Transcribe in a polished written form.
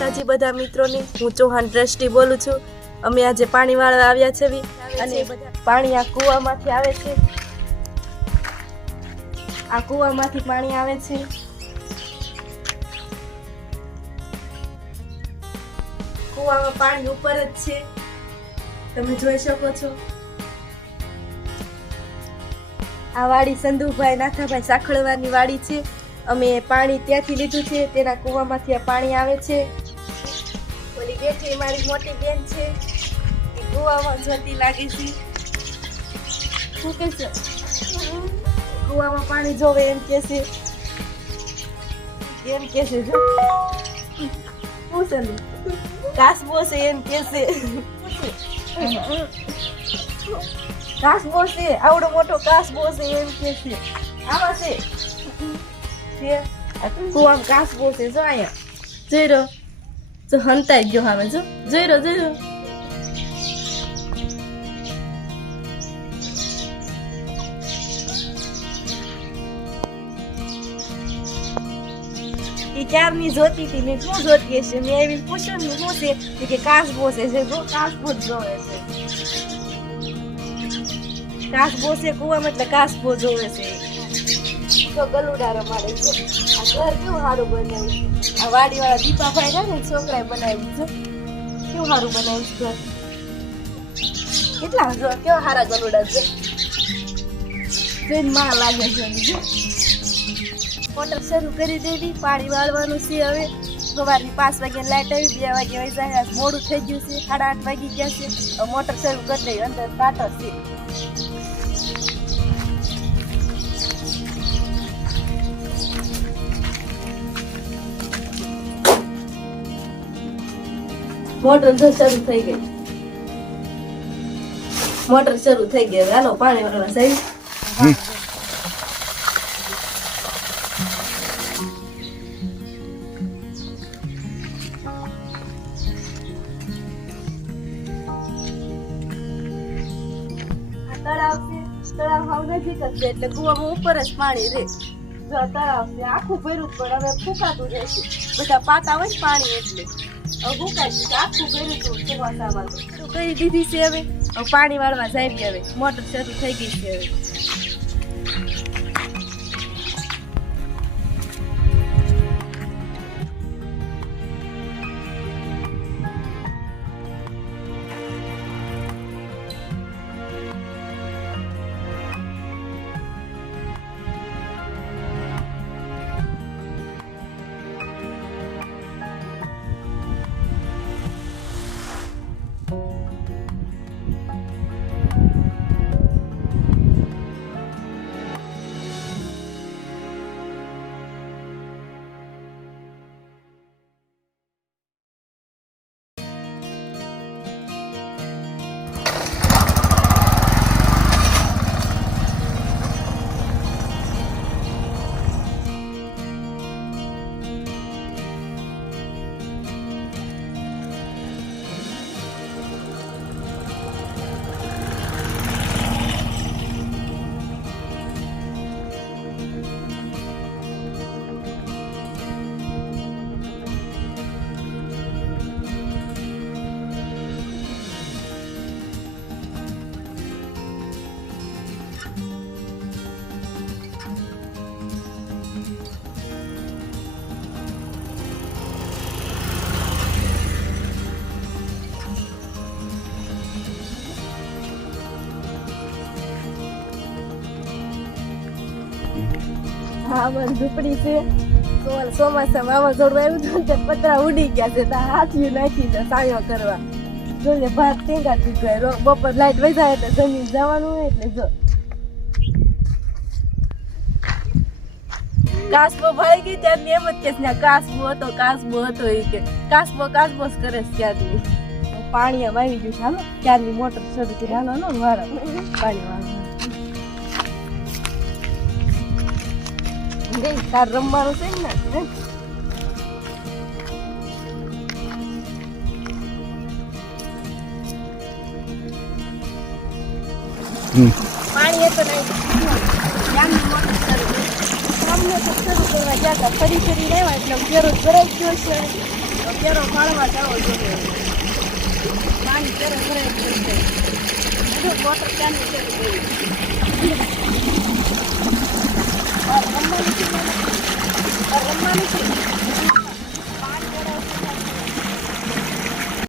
માતાજી બધા મિત્રોની। હું ચૌહાણ દ્રષ્ટિ બોલું છું। અમે આજે પાણી વાળવા આવ્યા છે અને પાણી આ કૂવામાંથી આવે છે। આ કૂવામાંથી પાણી આવે છે। કૂવામાં પાણી ઉપર જ છે, તમે જોઈ શકો છો। આ વાડી સંધુભાઈ નાથાભાઈ સાખળવાની વાડી છે। અમે પાણી ત્યાંથી લીધું છે, તેના કૂવામાંથી આ પાણી આવે છે। ઓલી બેઠી મારી મોટી બેન છે, એ કૂવામાં જોતી લાગે છે। શું કે છે? કૂવામાં પાણી જોવે એમ કે છે, જો શું છે કાસબો છે એમ કે છે। કાસબો છે, આવડો મોટો કાસબો છે એમ કે છે। આવા છે કુવામાં કાસબો છે, જો અહીંયા જોઈ રહ્યો, જો હંતાઈ ગયો હવે, જો જોઈ રહ્યો। એ ક્યારની જોતી હતી, મેં શું જોતી હશે, મેં એવી પૂછ્યું ને શું છે કે કાસબો છે, કાસબો જ જોવે છે। કાસબો છે કુવામાં એટલે કાસબો જોવે છે। તો ગલુડા રમાડે છે। આ ઘર કેવું સારું બનાવ્યું, આ વાડી વાળા દીપાભાઈ છે ને છોકરાએ બનાવ્યું છે, કેવું સારું બનાવ્યું છે ઘર। કેટલા કેવા સારા ગલુડા છે, જોઈને માં લાગે છે। મોટર શરૂ કરી દેવી, પાણી વાળવાનું છે। હવે સવારની 5 વાગે લાઈટ આવી, 2 વાગે વહી જાય, મોડું થઈ ગયું છે, 8:30 વાગી ગયા છે। મોટર શરૂ કરી દેવી, અંદર કાંટો છે। મોટર શરૂ થઈ ગઈ, મોટર શરૂ થઈ ગઈ। હાલો પાણી વાળવા સાહેબ। તળાવ છે, તળાવ હાવ નજીક જ છે, એટલે કૂવામાં ઉપર જ પાણી રહે। જો તળાવ છે આખું ભર્યું, પણ હવે ફૂંકાતું રહેશે, બધા પાતા હોય પાણી એટલે ફૂંકાઈ ગયું, આખું ભર્યું હતું ચોમાસામાં તો કરી દીધી છે। હવે પાણી વાળવા જાય, હવે મોટર શરૂ થઈ ગઈ છે। હવે હા અમારી ઝૂંપડી છે। ચોમાસામાં વાવાઝોડું આવ્યું હતું ને પતરા ઉડી ગયા છે, હાથીઓ નાખી દે સાયો કરવા। જોઈને ભાત ટેંગાતી ગયો, બપોર લાઈટ વહી જાય એટલે જમીન જવાનું હોય, એટલે જો કાસબો ભાઈ ગઈ ત્યારની એમ જ કે કાસબો હતો એ કે કાસબો જ કરે છે ત્યારની। પાણી આમ આવી ગયું છે, હાલો ત્યારની મોટર શરૂ કરી, હાલો નો વાળો પાણી વાળો તાર રમવાનું છે ને। પાણી તો નહીં, મોટર શરૂ અમને તો શરૂ કરવા ગયા હતા, ફરી રહ્યા એટલે ફેરો ભરાઈ ગયો છે। કેરો પાડવા જાવો જોઈએ પાણી કેરો ભરાય છે મોટર ચાલુ છે